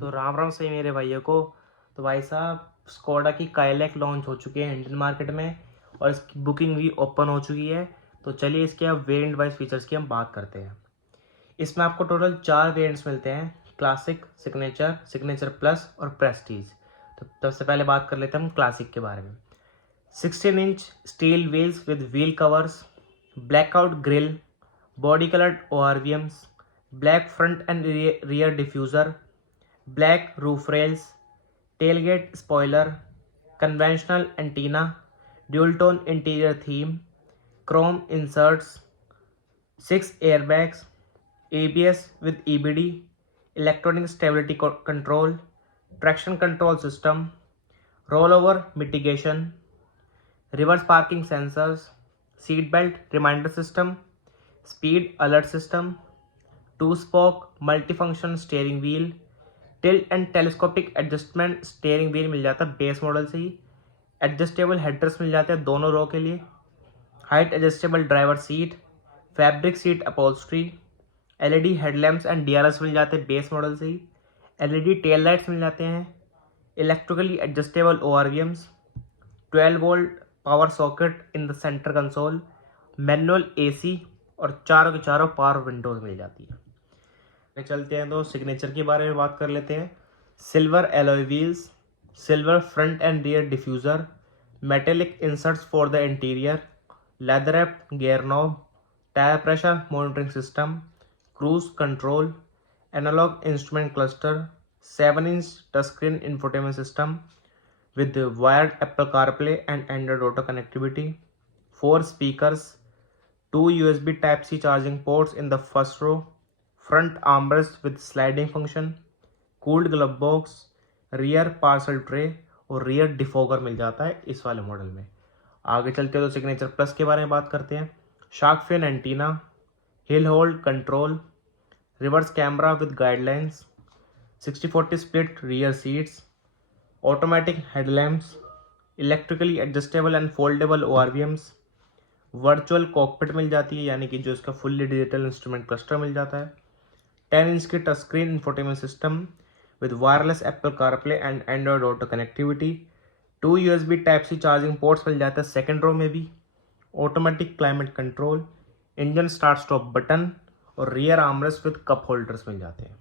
तो राम राम से मेरे भाइयों को। तो भाई साहब, स्कोडा की काइलैक लॉन्च हो चुकी है इंडियन मार्केट में और इसकी बुकिंग भी ओपन हो चुकी है। तो चलिए इसके अब वेरिएंट वाइज फीचर्स की हम बात करते हैं। इसमें आपको टोटल 4 वेरिएंट्स मिलते हैं: क्लासिक, सिग्नेचर, सिग्नेचर प्लस और प्रेस्टीज। तो सबसे पहले बात कर लेते हैं हम क्लासिक के बारे में। 16 inch steel wheels with wheel covers, blackout grill, body coloured ORVMs, black front and rear diffuser, black roof rails, tailgate spoiler, conventional antenna, dual tone interior theme, chrome inserts, 6 airbags, ABS with EBD, electronic stability control, traction control system, rollover mitigation, reverse parking sensors, seat belt reminder system, speed alert system, 2-spoke multifunction steering wheel, tilt and telescopic adjustment steering wheel मिल जाता है base model से ही। Adjustable headrest मिल जाते हैं दोनों रो के लिए। Height adjustable driver seat, fabric seat upholstery, LED headlamps and DRS मिल जाते हैं बेस मॉडल से ही। LED टेल लाइट्स मिल जाते हैं। Electrically adjustable ORVMs, 12 volt power socket in the centre console, manual AC और चारों के चारों पावर विंडोज मिल जाती है। चलते हैं तो सिग्नेचर के बारे में बात कर लेते हैं। Silver alloy wheels, silver front and rear diffuser, metallic inserts for the interior, leather wrapped gear knob, tyre pressure monitoring system, cruise control, analogue instrument cluster, 7 inch touch screen infotainment system with wired Apple CarPlay and Android Auto connectivity, 4 speakers, 2 USB Type-C charging ports in the first row, front armrest with sliding function, cooled glove box, rear parcel tray और rear defogger मिल जाता है इस वाले model में। आगे चलते हैं तो सिग्नेचर प्लस के बारे में बात करते हैं। Shark fin antenna, hill hold control, reverse camera with guidelines, 60/40 split rear seats, automatic headlamps, electrically adjustable and foldable ORVMs, virtual cockpit मिल जाती है यानी कि जो इसका फुल्ली डिजिटल इंस्ट्रूमेंट क्लस्टर मिल जाता है। 10 इंच की touch screen infotainment system with wireless Apple CarPlay and Android auto connectivity, 2 USB Type-C charging ports मिल जाते हैं सेकेंड रो में भी। Automatic climate control, engine start stop button और rear armrest with cup holders मिल जाते हैं।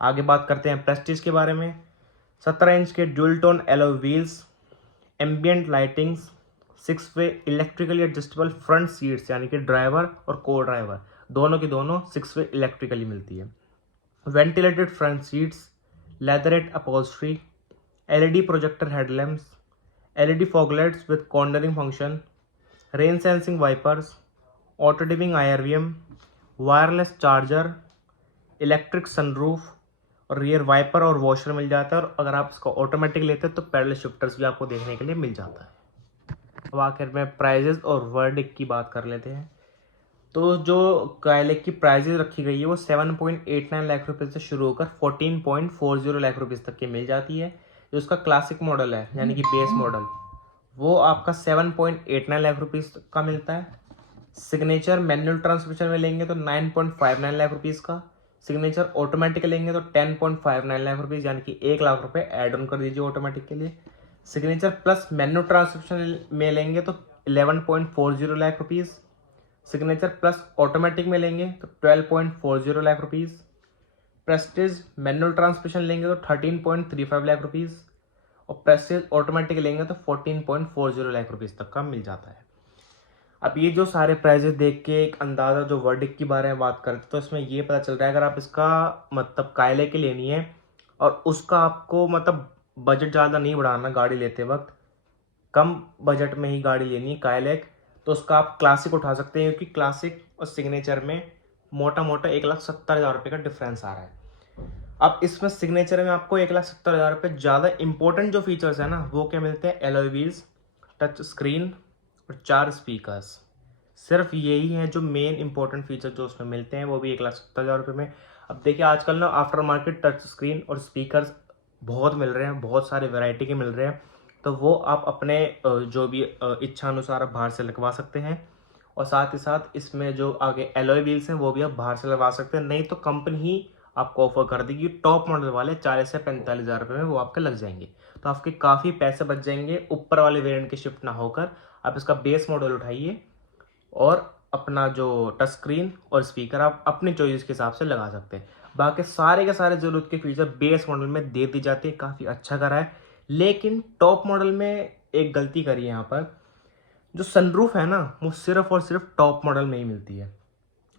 आगे बात करते हैं प्रेस्टीज के बारे में। 17 इंच के dual tone alloy wheels, ambient lightings, 6 वे इलेक्ट्रिकली एडजस्टेबल फ्रंट सीट्स यानी कि ड्राइवर और को ड्राइवर दोनों की दोनों 6 वे इलेक्ट्रिकली मिलती है। Ventilated front seats, leatherette upholstery, LED projector headlamps, LED fog lights with cornering function, rain sensing wipers, auto dimming IRVM, wireless charger, electric sunroof और रियर वाइपर और वॉशर मिल जाता है। और अगर आप इसको ऑटोमेटिक लेते हैं तो पैडल शिफ्टर्स भी आपको देखने के लिए मिल जाता है। अब आखिर में प्राइजेस और वर्डिक्ट की बात कर लेते हैं। तो जो काइलैक की प्राइजेस रखी गई है वो 7.89 लाख रुपये से शुरू होकर 14.40 लाख रुपये तक की मिल जाती है। जो उसका क्लासिक मॉडल है यानी कि बेस मॉडल वो आपका 7.89 लाख रुपये का मिलता है। सिग्नेचर मैनुअल ट्रांसमिशन में लेंगे तो 9.59 लाख रुपीज़ का, सिग्नेचर ऑटोमेटिक लेंगे तो 10.59 लाख रुपीज़ यानी कि 1 लाख रुपए ऐड ऑन कर दीजिए ऑटोमेटिक के लिए। सिग्नेचर प्लस मैनुअल ट्रांसमिशन में लेंगे तो 11.40 lakh rupees, signature plus automatic में लेंगे तो 12.40 lakh rupees, Prestige manual transmission लेंगे तो 13.35 लाख रुपीज़ और प्रेस्टीज ऑटोमेटिक लेंगे तो 14.40 लाख रुपीज़ तक का मिल जाता है। अब ये जो सारे प्राइजेस देख के एक अंदाज़ा जो वर्डिक्ट के बारे में बात करते तो इसमें ये पता चल रहा है अगर आप इसका मतलब काइलैक की लेनी है और उसका आपको मतलब बजट ज़्यादा नहीं बढ़ाना गाड़ी लेते वक्त, कम बजट में ही गाड़ी लेनी है काइलैक, तो उसका आप क्लासिक उठा सकते हैं क्योंकि क्लासिक और सिग्नेचर में मोटा मोटा 1,70,000 रुपये का डिफरेंस आ रहा है। अब इसमें सिग्नेचर में आपको 1,70,000 रुपये ज़्यादा इंपॉर्टेंट जो फीचर्स है ना वो क्या मिलते हैं, एलॉय व्हील्स, टच स्क्रीन और 4 स्पीकर्स। सिर्फ यही है जो मेन इंपॉर्टेंट फीचर जो उसमें मिलते हैं वो भी 1,70,000 रुपये में। अब देखिए आजकल ना आफ्टर मार्केट टच स्क्रीन और स्पीकर्स बहुत मिल रहे हैं, बहुत सारे वैरायटी के मिल रहे हैं, तो वो आप अपने जो भी इच्छा अनुसार आप बाहर से लगवा सकते हैं। और साथ ही साथ इसमें जो आगे एलॉय व्हील्स हैं वो भी आप बाहर से लगवा सकते हैं, नहीं तो कंपनी ही आपको ऑफर कर देगी। टॉप मॉडल वाले 40 से 45 हज़ार रुपये में वो आपके लग जाएंगे, तो आपके काफ़ी पैसे बच जाएंगे। ऊपर वाले वेरिएंट के शिफ्ट ना होकर आप इसका बेस मॉडल उठाइए और अपना जो टच स्क्रीन और स्पीकर आप अपनी चॉइस के हिसाब से लगा सकते हैं। बाकी सारे के सारे ज़रूरत के फीचर बेस मॉडल में दे दी जाती है, काफ़ी अच्छा करा है। लेकिन टॉप मॉडल में एक गलती करी है यहाँ पर, जो सनरूफ है ना वो सिर्फ और सिर्फ टॉप मॉडल में ही मिलती है।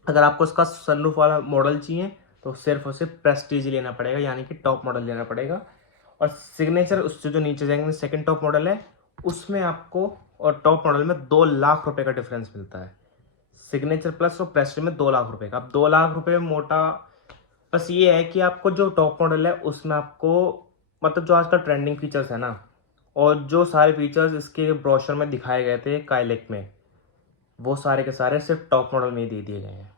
अगर आपको इसका सनरूफ वाला मॉडल चाहिए तो सिर्फ और सिर्फ प्रेस्टीज लेना पड़ेगा, यानी कि टॉप मॉडल लेना पड़ेगा। और सिग्नेचर उससे जो नीचे जाएंगे सेकंड टॉप मॉडल है, उसमें आपको और टॉप मॉडल में 2 लाख रुपए का डिफरेंस मिलता है। सिग्नेचर प्लस और प्रेस्टीज में 2 लाख रुपए का। अब 2 लाख रुपए मोटा, बस ये है कि आपको जो टॉप मॉडल है उसमें आपको मतलब जो आजकल ट्रेंडिंग फीचर्स है ना, और जो सारे फीचर्स इसके ब्रोशर में दिखाए गए थे काइलेक में, वो सारे के सारे सिर्फ टॉप मॉडल में ही दे दिए गए हैं।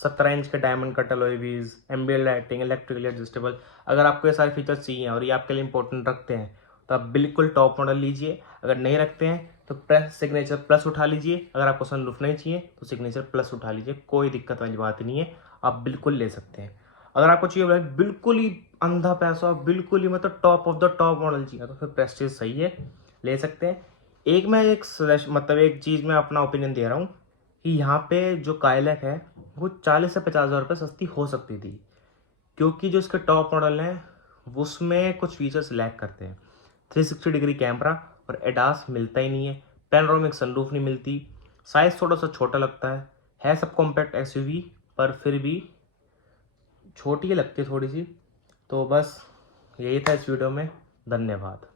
17 इंच के diamond cut alloy wheels, ambient lighting, electrically adjustable. अगर आपको ये सारे फीचर्स चाहिए और ये आपके लिए इंपॉर्टेंट रखते हैं तो आप बिल्कुल टॉप मॉडल लीजिए। अगर नहीं रखते हैं तो सिग्नेचर प्लस उठा लीजिए। अगर आपको सनरूफ नहीं चाहिए तो सिग्नेचर प्लस उठा लीजिए, कोई दिक्कत वाली बात नहीं है, आप बिल्कुल ले सकते हैं। अगर आपको चाहिए भाई बिल्कुल ही अंधा पैसा, बिल्कुल ही मतलब top of the top model चाहिए, तो फिर प्रेस्टीज सही है, ले सकते हैं। एक सजेशन मतलब एक चीज़ मैं अपना ओपिनियन दे रहा हूँ कि यहाँ पे जो काइलैक है वो 40 से 50 हज़ार रुपये सस्ती हो सकती थी, क्योंकि जो इसके टॉप मॉडल हैं उसमें कुछ फीचर्स लैक करते हैं। 360 डिग्री कैमरा और एडास मिलता ही नहीं है, पैनोरामिक सनरूफ नहीं मिलती, साइज़ थोड़ा सा छोटा लगता है सब कॉम्पैक्ट एसयूवी पर फिर भी छोटी लगती है थोड़ी सी। तो बस यही था इस वीडियो में, धन्यवाद।